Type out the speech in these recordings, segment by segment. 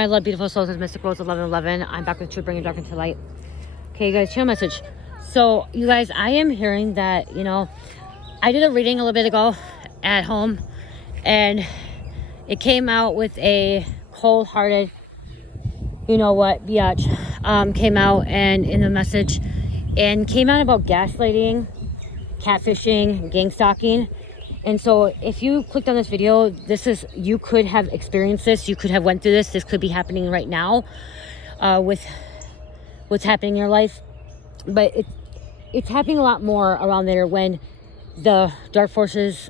I love beautiful souls, Mystic Rose 1111. I'm back with TrUTh, bringing dark into light. Okay, you guys, channel message. So, you guys, I am hearing that, you know, I did a reading a little bit ago at home, and it came out with a cold-hearted, you know what, biatch, came out and in the message, and came out about gaslighting, catfishing, gang stalking. And so if you clicked on this video, you could have experienced this, you could have went through this could be happening right now with what's happening in your life. But it's happening a lot more around there when the dark forces,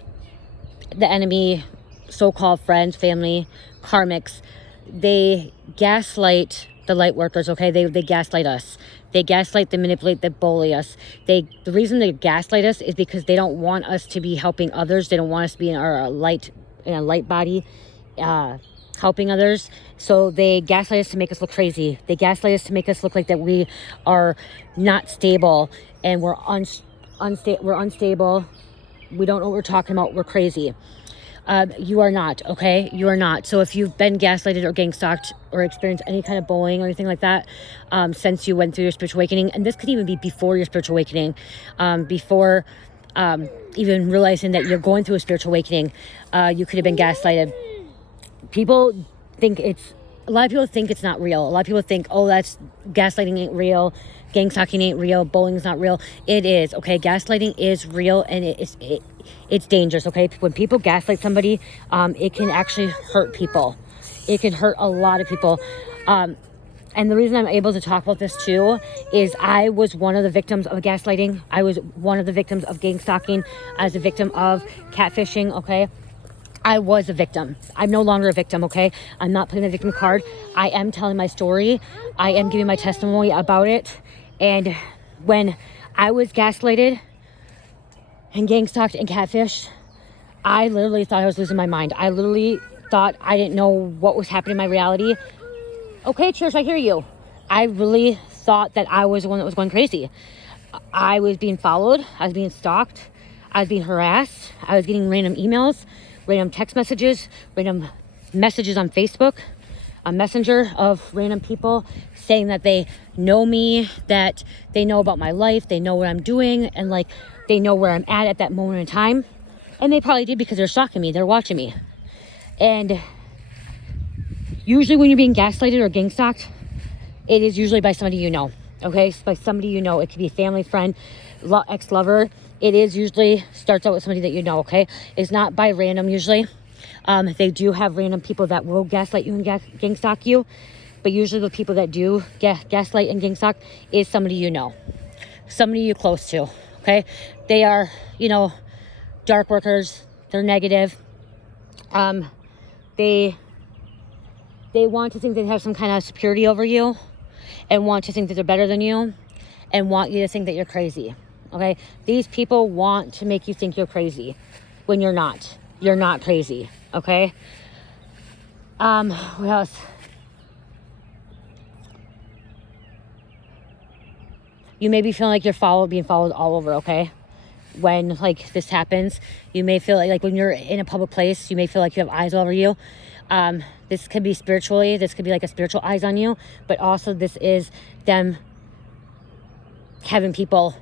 the enemy, so-called friends, family, karmics, they gaslight the light workers, okay? They gaslight us. They gaslight, they manipulate, they bully us. The reason they gaslight us is because they don't want us to be helping others. They don't want us to be in a light body, helping others. So they gaslight us to make us look crazy. They gaslight us to make us look like that we are not stable and we're unstable. We don't know what we're talking about. We're crazy. You are not, okay? You are not. So if you've been gaslighted or gang stalked or experienced any kind of bullying or anything like that since you went through your spiritual awakening, and this could even be before your spiritual awakening, before even realizing that you're going through a spiritual awakening, you could have been gaslighted. People think a lot of people think it's not real. A lot of people think, oh, that's gaslighting ain't real. Gang stalking ain't real. Bullying is not real. It is, okay? Gaslighting is real, and it's dangerous, okay? When people gaslight somebody, it can actually hurt people. It can hurt a lot of people. And the reason I'm able to talk about this too is I was one of the victims of gaslighting. I was one of the victims of gang stalking. I was a victim of catfishing, okay? I was a victim. I'm no longer a victim, okay? I'm not playing the victim card. I am telling my story. I am giving my testimony about it. And when I was gaslighted and gang stalked and catfished, I literally thought I was losing my mind. I literally thought I didn't know what was happening in my reality. Okay, church, I hear you. I really thought that I was the one that was going crazy. I was being followed. I was being stalked. I was being harassed. I was getting random emails, random text messages, random messages on Facebook, a messenger of random people saying that they know me, that they know about my life, they know what I'm doing, and like they know where I'm at that moment in time. And they probably did because they're stalking me, they're watching me. And usually when you're being gaslighted or gang stalked, it is usually by somebody you know, okay? It's by somebody you know. It could be a family, friend, ex-lover. It is usually starts out with somebody that you know, okay? It's not by random usually. They do have random people that will gaslight you and gang stalk you, but usually the people that do gaslight and gang stalk is somebody you know, somebody you're close to, okay? They are, you know, dark workers. They're negative. They want to think they have some kind of superiority over you and want to think that they're better than you and want you to think that you're crazy, okay? These people want to make you think you're crazy when you're not. You're not crazy, okay? What else? You may be feeling like you're being followed all over, okay? When like this happens, you may feel like when you're in a public place, you may feel like you have eyes all over you. This could be spiritually, this could be like a spiritual eyes on you, but also this is them having people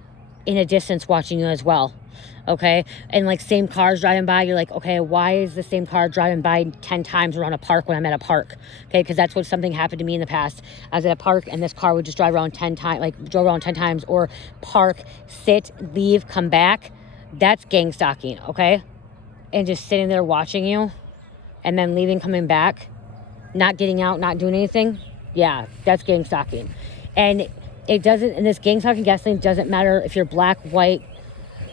in a distance watching you as well, okay? And like same cars driving by, you're like, okay, why is the same car driving by 10 times around a park when I'm at a park? Okay, because that's what something happened to me in the past. I was at a park and this car would just drive around 10 times, like drove around 10 times, or park, sit, leave, come back. That's gang stalking, okay? And just sitting there watching you and then leaving, coming back, not getting out, not doing anything. Yeah, that's gang stalking. And it doesn't, and this gang stalking, gaslighting doesn't matter if you're black, white,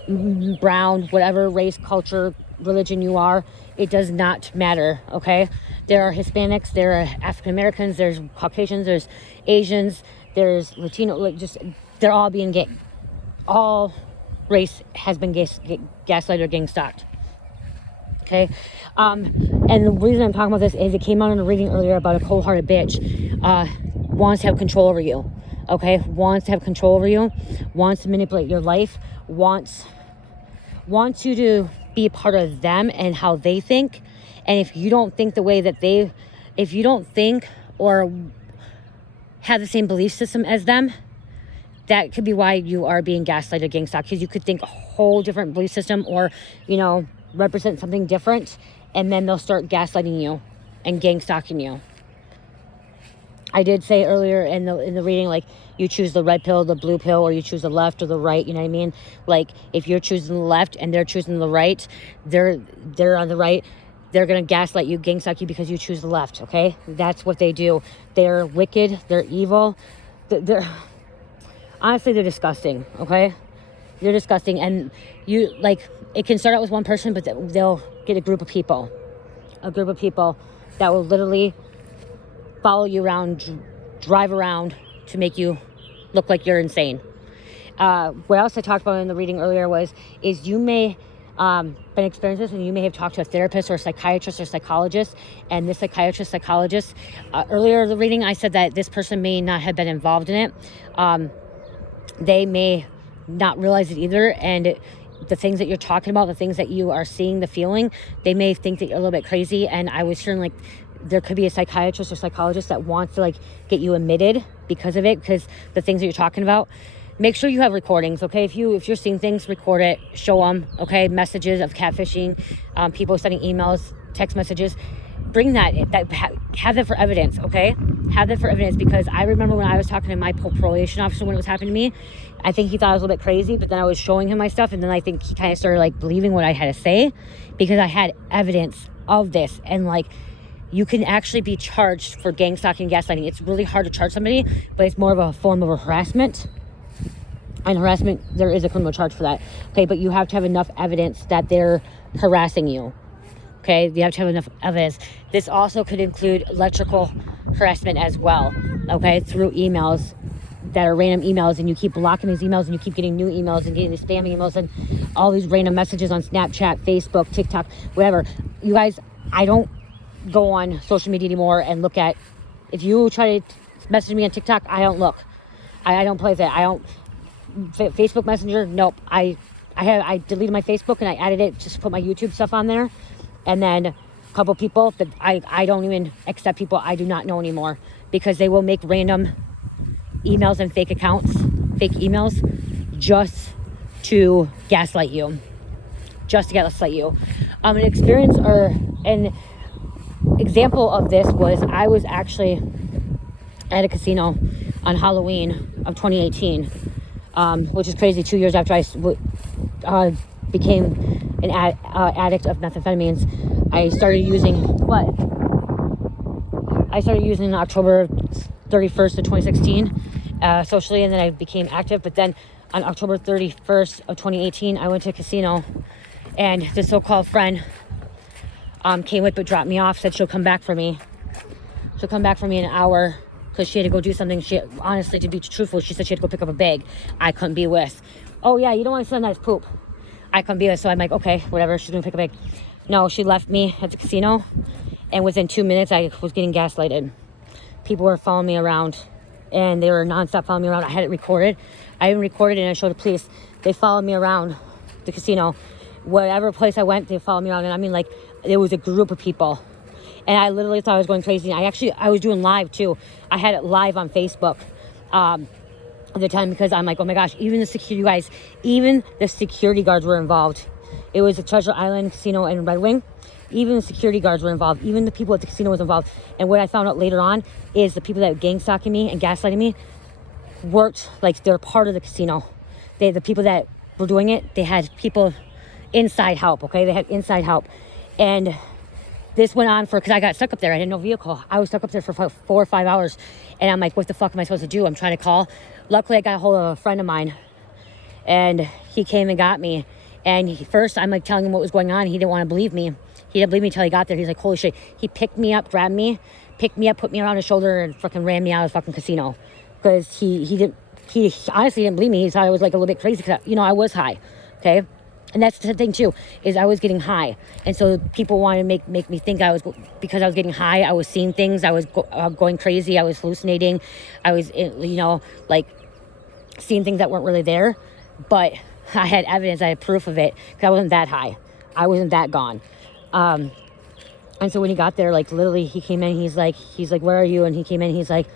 brown, whatever race, culture, religion you are. It does not matter, okay? There are Hispanics, there are African Americans, there's Caucasians, there's Asians, there's Latino, like just, they're all being all race has been gaslighted or gang stalked, okay? And the reason I'm talking about this is it came out in a reading earlier about a cold-hearted bitch, wants to have control over you, okay? Wants to have control over you, wants to manipulate your life, wants you to be a part of them and how they think. And if you don't think the way that if you don't think or have the same belief system as them, that could be why you are being gaslighted, gang stalked, because you could think a whole different belief system or, you know, represent something different, and then they'll start gaslighting you and gang stalking you. I did say earlier in the reading, like, you choose the red pill, the blue pill, or you choose the left or the right, you know what I mean? Like, if you're choosing the left and they're choosing the right, they're on the right, they're going to gaslight you, gang stalk you because you choose the left, okay? That's what they do. They're wicked, they're evil, they're honestly, they're disgusting, okay? You're disgusting, and you, like, it can start out with one person, but they'll get a group of people that will literally follow you around, drive around to make you look like you're insane. What else I talked about in the reading earlier is you may been experiencing this, and you may have talked to a therapist or a psychiatrist or psychologist, and this psychiatrist, earlier in the reading, I said that this person may not have been involved in it. They may not realize it either, and the things that you're talking about, the things that you are seeing, the feeling, they may think that you're a little bit crazy. And I was hearing, like, there could be a psychiatrist or psychologist that wants to, like, get you admitted because of it, because the things that you're talking about. Make sure you have recordings, okay? If you're seeing things, record it, show them, okay? Messages of catfishing, people sending emails, text messages. Bring that have that for evidence, okay? Have that for evidence, because I remember when I was talking to my probation officer when it was happening to me, I think he thought I was a little bit crazy, but then I was showing him my stuff, and then I think he kind of started, like, believing what I had to say, because I had evidence of this. And, like, you can actually be charged for gang stalking, gaslighting. It's really hard to charge somebody, but it's more of a form of harassment. And harassment, there is a criminal charge for that, okay? But you have to have enough evidence that they're harassing you. Okay, you have to have enough evidence. This also could include electrical harassment as well, okay, through emails that are random emails, and you keep blocking these emails, and you keep getting new emails and getting these spamming emails and all these random messages on Snapchat, Facebook, TikTok, whatever. You guys, I don't go on social media anymore and look at, if you try to message me on TikTok, I don't look. I don't play that. I don't, Facebook Messenger, nope. I deleted my Facebook and I added it just to put my YouTube stuff on there. And then a couple people that I don't even accept, people I do not know anymore, because they will make random emails and fake accounts, fake emails, just to gaslight you. An experience or an example of this was, I was actually at a casino on Halloween of 2018, which is crazy, 2 years after I became an addict of methamphetamines. I started using October 31st of 2016 socially, and then I became active. But then on October 31st of 2018, I went to a casino, and this so-called friend came with, but dropped me off, said she'll come back for me. She'll come back for me in an hour, because she had to go do something. She, honestly, to be truthful, she said she had to go pick up a bag I couldn't be with. Oh yeah, you don't want to send that as poop. I couldn't be with, so I'm like, okay, whatever, she's gonna pick a bag. No, she left me at the casino, and within 2 minutes, I was getting gaslighted. People were following me around, and they were nonstop following me around. I had it recorded. I even recorded it, and I showed the police. They followed me around the casino. Whatever place I went, they followed me around, and I mean, like, it was a group of people. And I literally thought I was going crazy. I was doing live too. I had it live on Facebook at the time, because I'm like, oh my gosh, even the security guards were involved. It was a Treasure Island Casino in Red Wing. Even the security guards were involved. Even the people at the casino was involved. And what I found out later on is the people that were gang stalking me and gaslighting me worked, like, they're part of the casino. The people that were doing it, they had people inside help, okay? They had inside help. And this went on because I got stuck up there. I had no vehicle. I was stuck up there for 4 or 5 hours. And I'm like, what the fuck am I supposed to do? I'm trying to call. Luckily, I got a hold of a friend of mine. And he came and got me. And first, I'm like telling him what was going on. He didn't want to believe me. He didn't believe me until he got there. He's like, holy shit. He picked me up, grabbed me, put me around his shoulder, and fucking ran me out of the fucking casino. Because he honestly didn't believe me. He thought I was like a little bit crazy, because, you know, I was high. Okay? And that's the thing too, is I was getting high. And so people wanted to make me think because I was getting high, I was seeing things, I was going crazy, I was hallucinating, I was, you know, like, seeing things that weren't really there. But I had evidence, I had proof of it, because I wasn't that high. I wasn't that gone. And so when he got there, like literally he came in, he's like, where are you? And he came in, he's like,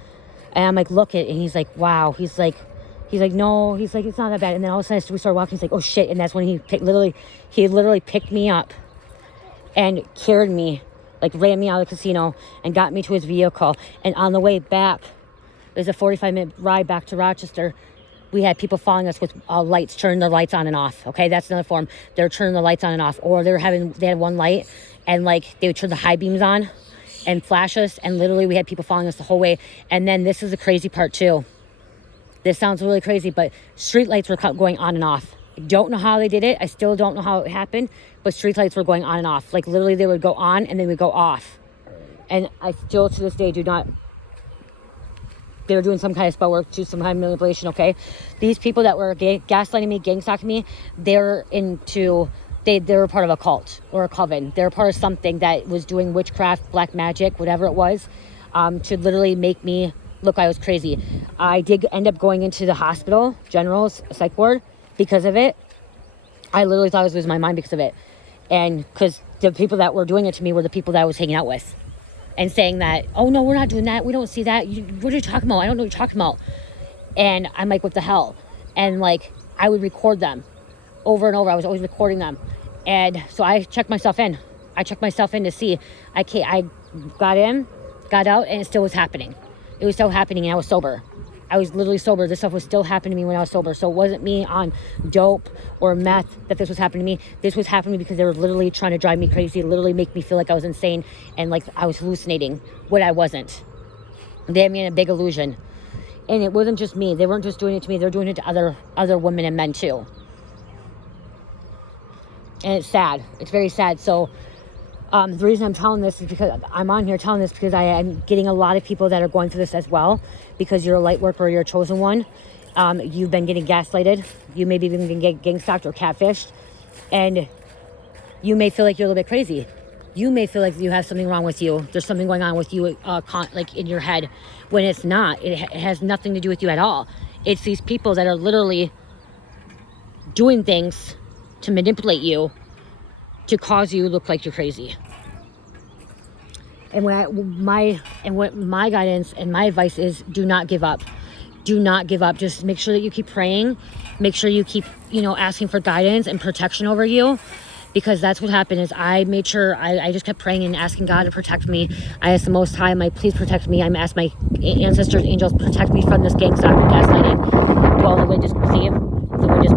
and I'm like, look it, and he's like, wow. He's like, no, he's like, it's not that bad. And then all of a sudden we started walking, he's like, oh shit. And that's when he literally picked me up and carried me, like ran me out of the casino and got me to his vehicle. And on the way back, there's a 45-minute ride back to Rochester. We had people following us with lights, turning their lights on and off. Okay, that's another form. They're turning the lights on and off, or they had one light, and like they would turn the high beams on and flash us. And literally, we had people following us the whole way. And then this is the crazy part too. This sounds really crazy, but street lights were going on and off. I don't know how they did it. I still don't know how it happened, but street lights were going on and off. Like literally, they would go on and then would go off. And I still to this day do not. They were doing some kind of spell work, to some kind of manipulation, okay? These people that were gaslighting me, gang stalking me, they were part of a cult or a coven. They were part of something that was doing witchcraft, black magic, whatever it was, to literally make me look like I was crazy. I did end up going into the hospital, general's psych ward, because of it. I literally thought I was losing my mind because of it. And because the people that were doing it to me were the people that I was hanging out with. And saying that, oh no, we're not doing that. We don't see that. What are you talking about? I don't know what you're talking about. And I'm like, what the hell? And like, I would record them over and over. I was always recording them. And so I checked myself in. To see. I got in, got out, and it still was happening. It was still happening, and I was sober. I was literally sober. This stuff was still happening to me when I was sober. So it wasn't me on dope or meth that this was happening to me. This was happening because they were literally trying to drive me crazy, literally make me feel like I was insane and like I was hallucinating when I wasn't. They had me in a big illusion. And it wasn't just me. They weren't just doing it to me. They were doing it to other women and men too. And it's sad. It's very sad. So the reason I'm telling this is because I'm on here telling this because I am getting a lot of people that are going through this as well. Because you're a light worker or you're a chosen one. You've been getting gaslighted. You maybe even been gang stalked or catfished. And you may feel like you're a little bit crazy. You may feel like you have something wrong with you. There's something going on with you like in your head. When it's not. It has nothing to do with you at all. It's these people that are literally doing things to manipulate you to cause you to look like you're crazy. And what my guidance and my advice is, do not give up. Do not give up. Just make sure that you keep praying. Make sure you keep, asking for guidance and protection over you. Because that's what happened is I made sure I just kept praying and asking God to protect me. I asked the Most High, please protect me. I asked my ancestors, angels, protect me from this gang stalking, gaslighting. Well, the wind just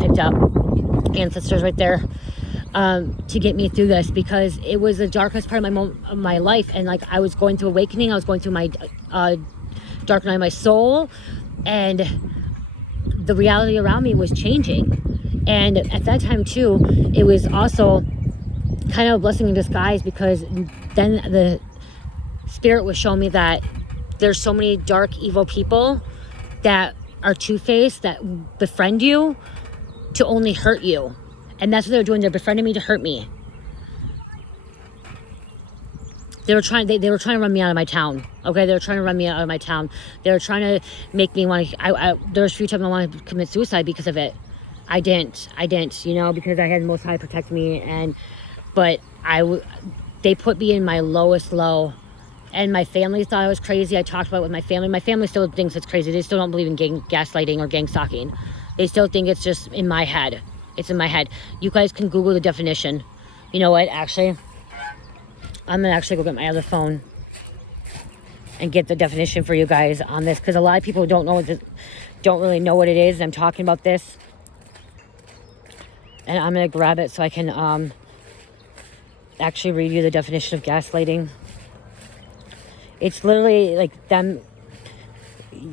picked up. Ancestors right there. To get me through this, because it was the darkest part of my life, and like I was going through awakening. I was going through my dark night of my soul, and the reality around me was changing. And at that time too, it was also kind of a blessing in disguise, because then the spirit was showing me that there's so many dark, evil people that are two-faced, that befriend you to only hurt you. And that's what they were doing. They're befriending me to hurt me. They were trying to run me out of my town. Okay, they were trying to run me out of my town. They were trying to make me want to. There was a few times I wanted to commit suicide because of it. I didn't. Because I had the Most High protect me, but they put me in my lowest low, and my family thought I was crazy. I talked about it with my family. My family still thinks it's crazy. They still don't believe in gaslighting or gang stalking. They still think it's just in my head. It's in my head. You guys can Google the definition. You know what? Actually, I'm gonna go get my other phone and get the definition for you guys on this, because a lot of people don't really know what it is. I'm talking about this, and I'm gonna grab it so I can actually read you the definition of gaslighting. It's literally like them.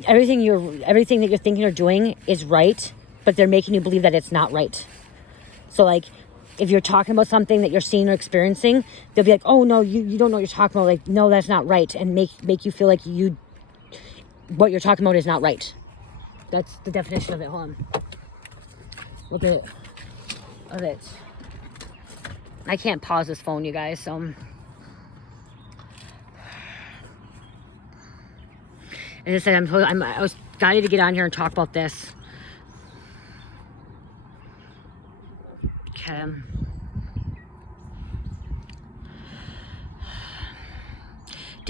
Everything that you're thinking or doing is right, but they're making you believe that it's not right. So like, if you're talking about something that you're seeing or experiencing, they'll be like, oh no, you don't know what you're talking about. Like, no, that's not right. And make you feel like what you're talking about is not right. That's the definition of it. Hold on. A little bit of it. I can't pause this phone, you guys, so. As I said, I was guided to get on here and talk about this. Okay.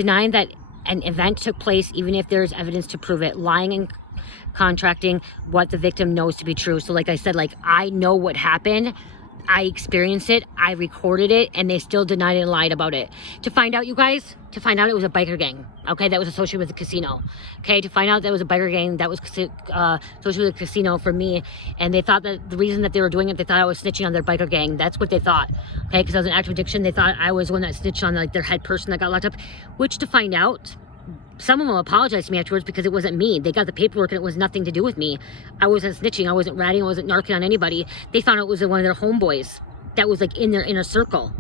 denying that an event took place even if there's evidence to prove it, lying and contracting what the victim knows to be true. So like I said, like, I know what happened, I experienced it, I recorded it, and they still denied it and lied about it. To find out, you guys, to find out it was a biker gang, okay, that was associated with the casino. Okay, to find out that it was a biker gang that was associated with the casino for me, and they thought that the reason that they were doing it, they thought I was snitching on their biker gang. That's what they thought, okay, because I was an active addiction. They thought I was the one that snitched on like their head person that got locked up, which to find out, some of them apologized to me afterwards because it wasn't me. They got the paperwork and it was nothing to do with me. I wasn't snitching, I wasn't ratting, I wasn't narking on anybody. They found out it was one of their homeboys that was like in their inner circle.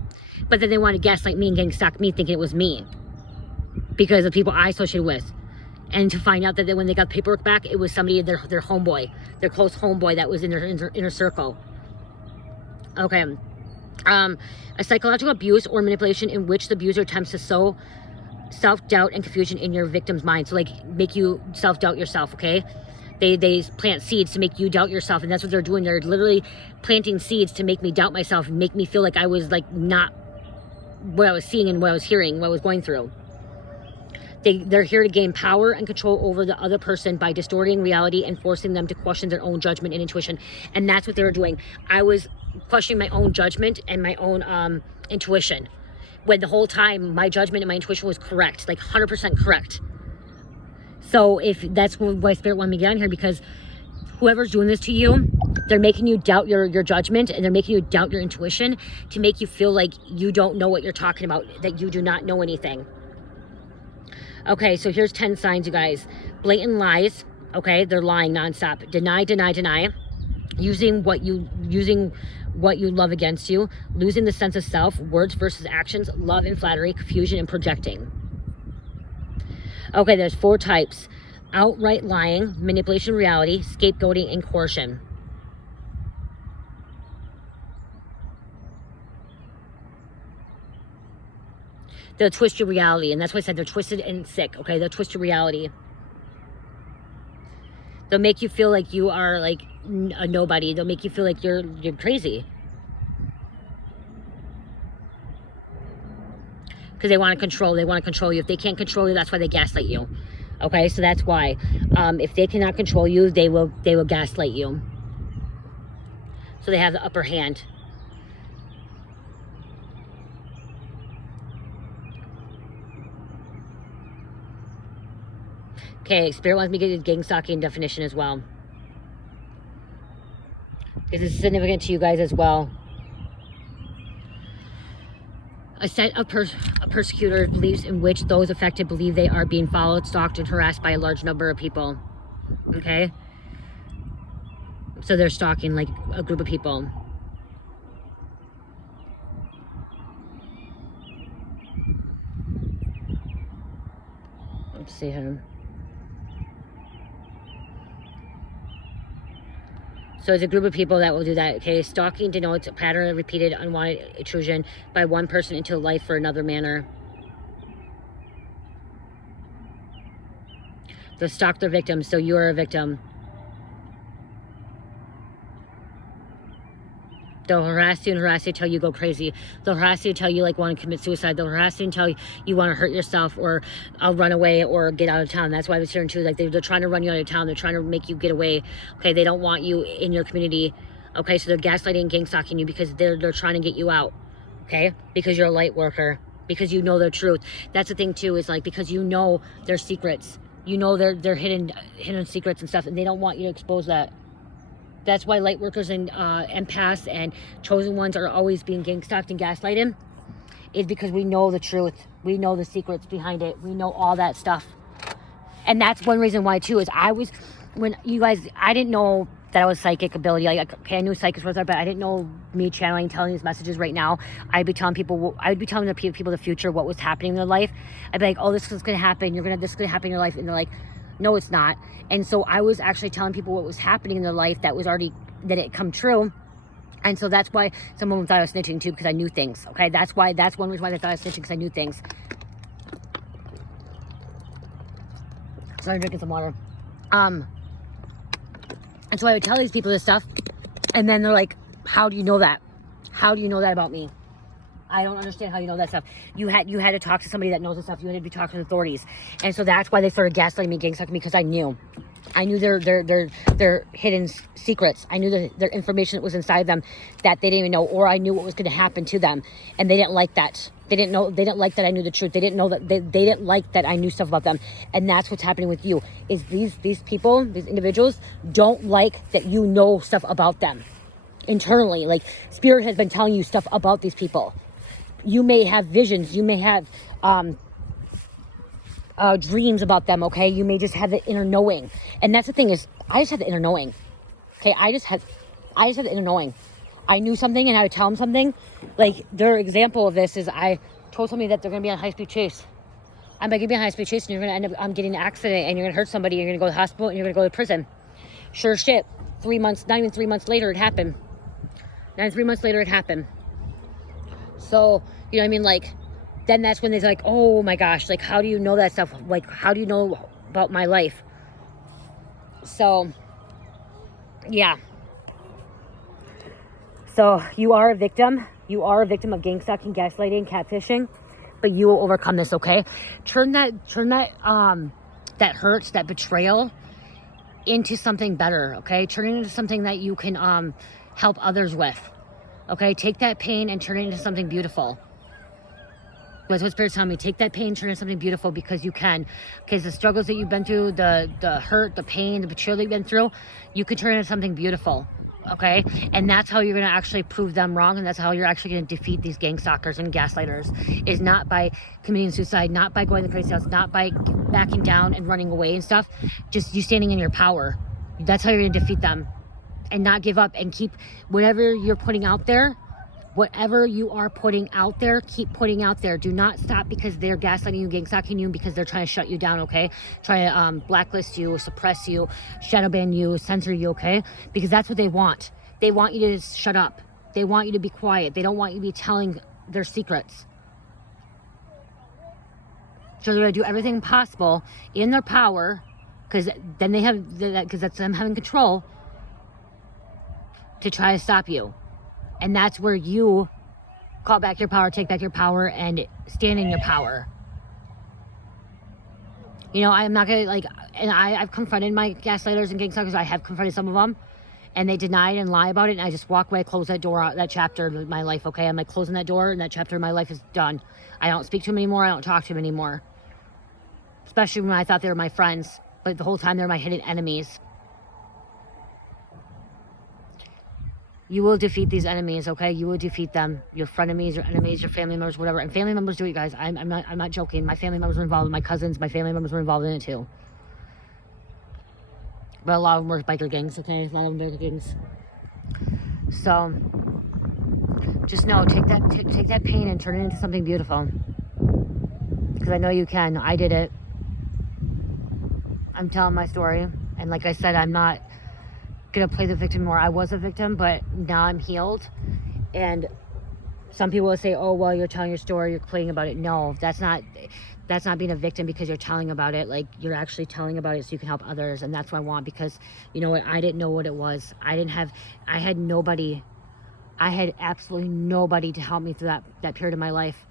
But then they wanted to gaslight me and getting stalked me, thinking it was me because of people I associated with. And to find out that when they got the paperwork back, it was somebody, their homeboy, their close homeboy that was in their inner circle. Okay. A psychological abuse or manipulation in which the abuser attempts to sow self-doubt and confusion in your victim's mind. So like make you self-doubt yourself, okay? They plant seeds to make you doubt yourself, and that's what they're doing. They're literally planting seeds to make me doubt myself and make me feel like I was like not what I was seeing and what I was hearing, what I was going through. They're here to gain power and control over the other person by distorting reality and forcing them to question their own judgment and intuition. And that's what they were doing. I was questioning my own judgment and my own intuition, when the whole time my judgment and my intuition was correct, like 100% correct. So if that's why Spirit wanted me to get on here, because whoever's doing this to you, they're making you doubt your judgment, and they're making you doubt your intuition to make you feel like you don't know what you're talking about, that you do not know anything. Okay, so here's 10 signs, you guys. Blatant lies, okay? They're lying nonstop. Deny, deny, deny. Using what you love against you, losing the sense of self, words versus actions, love and flattery, confusion and projecting. Okay, there's 4 types: outright lying, manipulation of reality, scapegoating, and coercion. They'll twist your reality, and that's why I said they're twisted and sick, okay? They'll twist your reality. They'll make you feel like you are like a nobody. They'll make you feel like you're crazy. Because they want to control. They want to control you. If they can't control you, that's why they gaslight you. Okay, so that's why. If they cannot control you, they will gaslight you. So they have the upper hand. Okay, Spirit wants me to get the gang stalking definition as well, because it's significant to you guys as well. A set of persecutor beliefs in which those affected believe they are being followed, stalked, and harassed by a large number of people. Okay? So they're stalking like a group of people. Let's see here. So it's a group of people that will do that, okay? Stalking denotes a pattern of repeated unwanted intrusion by one person into life for another manner. They'll stalk their victims, so you are a victim. They'll harass you and harass you until you go crazy. They'll harass you until you like want to commit suicide. They'll harass you until you want to hurt yourself or run away or get out of town. That's why I was hearing too, like they're trying to run you out of town. They're trying to make you get away. Okay, they don't want you in your community. Okay, so they're gaslighting and gang stalking you because they're trying to get you out. Okay, because you're a light worker, because you know their truth. That's the thing too, is like because you know their secrets. You know their hidden secrets and stuff, and they don't want you to expose that. That's why light workers and empaths and chosen ones are always being gang stalked and gaslighted, is because we know the truth. We know the secrets behind it. We know all that stuff. And that's one reason why too, is I didn't know that I was psychic ability. Like, okay, I knew psychics was there, but I didn't know me channeling, telling these messages right now. I'd be telling the people the future, what was happening in their life. I'd be like, oh, this is going to happen. This is going to happen in your life. And they're like, no, it's not. And so I was actually telling people what was happening in their life that it come true. And so that's why some of them thought I was snitching too, because I knew things. Okay, that's one reason why they thought I was snitching, because I knew things. So I'm drinking some water. And so I would tell these people this stuff, and then they're like, how do you know that? How do you know that about me? I don't understand how you know that stuff. You had to talk to somebody that knows this stuff. You had to be talking to the authorities. And so that's why they started gaslighting me, gang sucking me, because I knew their hidden secrets. I knew their information that was inside them that they didn't even know, or I knew what was going to happen to them. And they didn't like that. They didn't like that I knew the truth. They didn't know that they didn't like that I knew stuff about them. And that's what's happening with you, is these people, these individuals don't like that you know stuff about them internally. Like, spirit has been telling you stuff about these people. You may have visions, you may have dreams about them, okay? You may just have the inner knowing. And that's the thing, is I just had the inner knowing. Okay, I just had the inner knowing. I knew something and I would tell them something. Like, their example of this is I told somebody that they're gonna be on a high-speed chase. I'm like, you're gonna be on a high-speed chase and you're gonna end up getting an accident and you're gonna hurt somebody, you're gonna go to the hospital and you're gonna go to prison. Sure as shit, 3 months, not even 3 months later, it happened. Not even 3 months later, it happened. So, you know what I mean? Like, then that's when they're like, oh my gosh, like, how do you know that stuff? Like, how do you know about my life? So, yeah. So, you are a victim. You are a victim of gang stalking, gaslighting, catfishing, but you will overcome this, okay? Turn that hurts, that betrayal, into something better, okay? Turn it into something that you can help others with, okay? Take that pain and turn it into something beautiful. That's what Spirit's telling me. Take that pain, turn it into something beautiful, because you can. Because the struggles that you've been through, the hurt, the pain, the betrayal that you've been through, you can turn it into something beautiful, okay? And that's how you're going to actually prove them wrong, and that's how you're actually going to defeat these gang stalkers and gaslighters, is not by committing suicide, not by going to the crazy house, not by backing down and running away and stuff. Just you standing in your power. That's how you're going to defeat them. And not give up, and keep whatever you're putting out there. Whatever you are putting out there, keep putting out there. Do not stop because they're gaslighting you, gang stalking you, because they're trying to shut you down, okay? Try to blacklist you, suppress you, shadow ban you, censor you, okay? Because that's what they want. They want you to shut up. They want you to be quiet. They don't want you to be telling their secrets. So they're going to do everything possible in their power, because then they have, because that's them having control, to try to stop you. And that's where you call back your power, take back your power, and stand in your power. You know, I'm not gonna, like, and I've confronted my gaslighters and gang stalkers. I have confronted some of them, and they denied and lie about it, and I just walk away, close that door, that chapter of my life, okay? I'm like, closing that door, and that chapter of my life is done. I don't speak to them anymore. I don't talk to them anymore. Especially when I thought they were my friends, but the whole time they're my hidden enemies. You will defeat these enemies, okay? You will defeat them. Your frenemies, your enemies, your family members, whatever. And family members do it, guys. I'm not joking. My family members were involved. My cousins, my family members were involved in it too. But a lot of them were biker gangs, okay? A lot of them biker gangs. So, just know, take that pain and turn it into something beautiful. Because I know you can. I did it. I'm telling my story. And like I said, I'm not gonna play the victim more. I was a victim, but now I'm healed. And some people will say, oh, well, you're telling your story, you're playing about it. No, that's not being a victim, because you're telling about it. Like, you're actually telling about it so you can help others. And that's what I want, because you know what, I didn't know what it was. I had nobody. I had absolutely nobody to help me through that period of my life.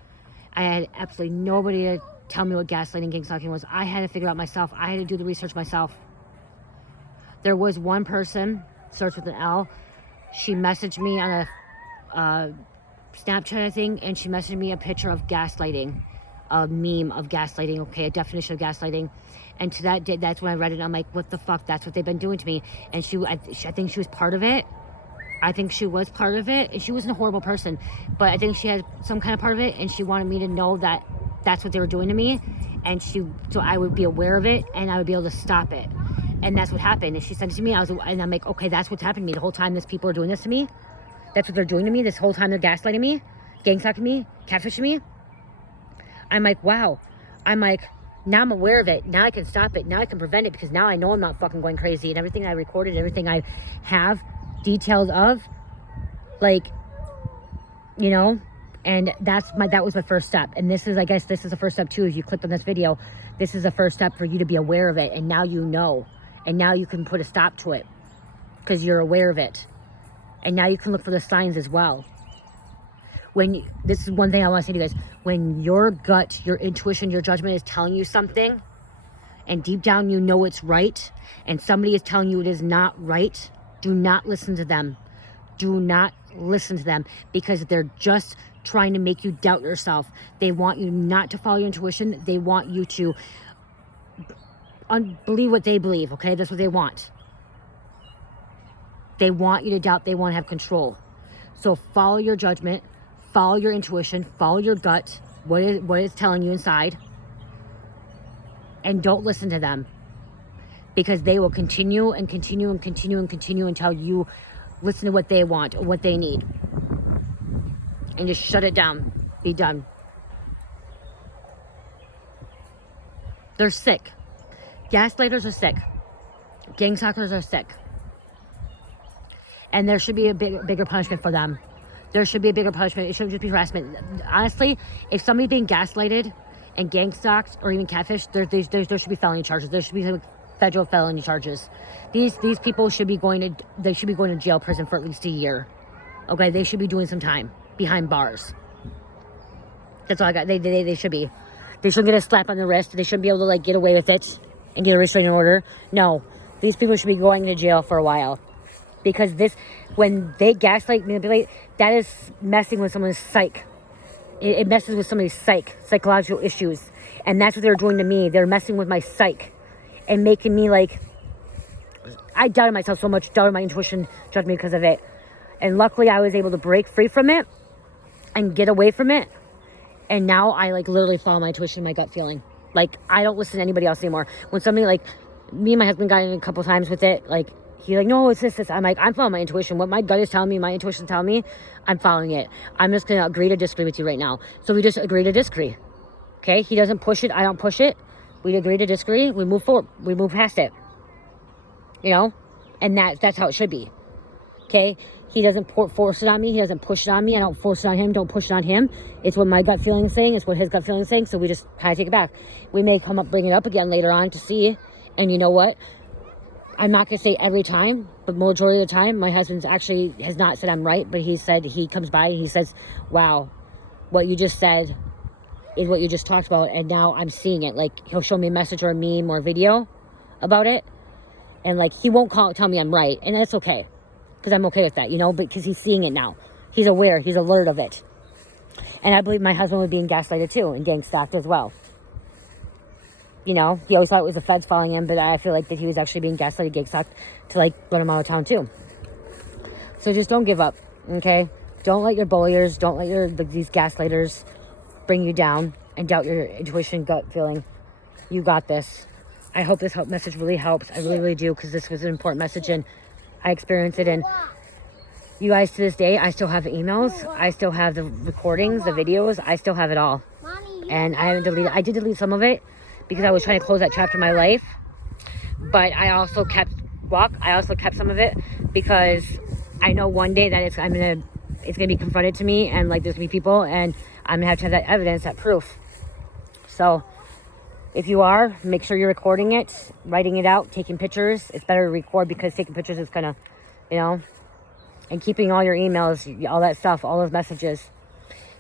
I had absolutely nobody to tell me what gaslighting, gang stalking was. I had to figure out myself. I had to do the research myself. There was one person, starts with an L. She messaged me on a Snapchat, I think, and she messaged me a picture of gaslighting, a meme of gaslighting, okay, a definition of gaslighting. And to that day, that's when I read it, and I'm like, what the fuck? That's what they've been doing to me. And I think she was part of it. I think she was part of it. And she wasn't a horrible person, but I think she had some kind of part of it, and she wanted me to know that that's what they were doing to me, and so I would be aware of it, and I would be able to stop it. And that's what happened. And she sent it to me, and I'm like, okay, that's what's happened to me. The whole time these people are doing this to me, that's what they're doing to me. This whole time they're gaslighting me, gang stalking me, catfishing me. I'm like, wow. I'm like, now I'm aware of it. Now I can stop it. Now I can prevent it, because now I know I'm not fucking going crazy. And everything I recorded, everything I have details of, like, you know, and that was my first step. And this is, I guess this is the first step too. If you clicked on this video, this is the first step for you to be aware of it. And now you know. And now you can put a stop to it, because you're aware of it. And now you can look for the signs as well. This is one thing I want to say to you guys. When your gut, your intuition, your judgment is telling you something, and deep down you know it's right, and somebody is telling you it is not right, do not listen to them. Do not listen to them, because they're just trying to make you doubt yourself. They want you not to follow your intuition. They want you to believe what they believe, okay? That's what they want. They want you to doubt. They want to have control. So follow your judgment, follow your intuition, follow your gut, what is telling you inside, and don't listen to them, because they will continue and continue and continue and continue until you listen to what they want or what they need, and just shut it down. Be done. They're sick. Gaslighters are sick. Gang stalkers are sick. And there should be a bigger punishment for them. There should be a bigger punishment. It shouldn't just be harassment. Honestly, if somebody's being gaslighted and gang stalked or even catfished, there should be felony charges. There should be federal felony charges. These people should be going to jail, prison for at least a year. Okay, they should be doing some time behind bars. That's all I got. They should be. They shouldn't get a slap on the wrist. They shouldn't be able to like get away with it and get a restraining order. No, these people should be going to jail for a while. Because when they gaslight, manipulate, that is messing with someone's psyche. It messes with somebody's psychological issues. And that's what they're doing to me. They're messing with my psyche and making me like, I doubted myself so much, doubted my intuition, judged me because of it. And luckily I was able to break free from it and get away from it. And now I like literally follow my intuition, my gut feeling. Like I don't listen to anybody else anymore. When somebody like, me and my husband got in a couple times with it, like, he's like, no, it's this. I'm like, I'm following my intuition. What my gut is telling me, my intuition is telling me, I'm following it. I'm just going to agree to disagree with you right now. So we just agree to disagree. Okay? He doesn't push it. I don't push it. We agree to disagree. We move forward. We move past it. You know? And that's how it should be. Okay? He doesn't force it on me. He doesn't push it on me. I don't force it on him. Don't push it on him. It's what my gut feeling is saying. It's what his gut feeling is saying. So we just kind of take it back. We may bring it up again later on to see. And you know what? I'm not going to say every time, but majority of the time, my husband actually has not said I'm right, but he said, he comes by and he says, wow, what you just said is what you just talked about, and now I'm seeing it. Like, he'll show me a message or a meme or a video about it, and like, he won't tell me I'm right, and that's okay, because I'm okay with that, you know, because he's seeing it now. He's aware, he's alert of it. And I believe my husband was being gaslighted too, and gang stalked as well. You know, he always thought it was the feds following him, but I feel like that he was actually being gaslighted, gang stalked to like run him out of town too. So just don't give up, okay? Don't let your bulliers, don't let these gaslighters bring you down and doubt your intuition, gut feeling. You got this. I hope this message really helps. I really, really do, because this was an important message and I experienced it. And you guys, to this day, I still have the emails. I still have the recordings, the videos. I still have it all. And I haven't deleted. I did delete some of it, because I was trying to close that chapter of my life, but I also kept some of it because I know one day that it's gonna be confronted to me, and like there's gonna be people, and I'm gonna have to have that evidence, that proof. So if you are, make sure you're recording it, writing it out, taking pictures. It's better to record, because taking pictures is gonna, you know, and keeping all your emails, all that stuff, all those messages,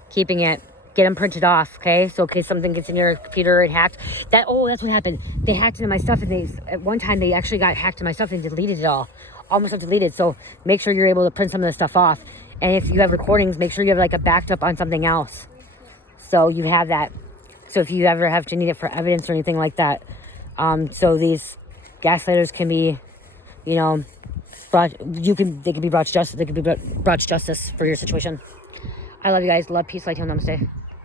keeping it. Get them printed off, okay? So in case something gets in your computer and hacked. That's what happened. They hacked into my stuff, and at one time they actually got hacked to my stuff and deleted it all. Almost deleted. So make sure you're able to print some of the stuff off. And if you have recordings, make sure you have like a backed up on something else, so you have that. So if you ever have to need it for evidence or anything like that, so these gaslighters can be, you know, they can be brought to justice. They can be brought to justice for your situation. I love you guys. Love, peace, light, heal, namaste.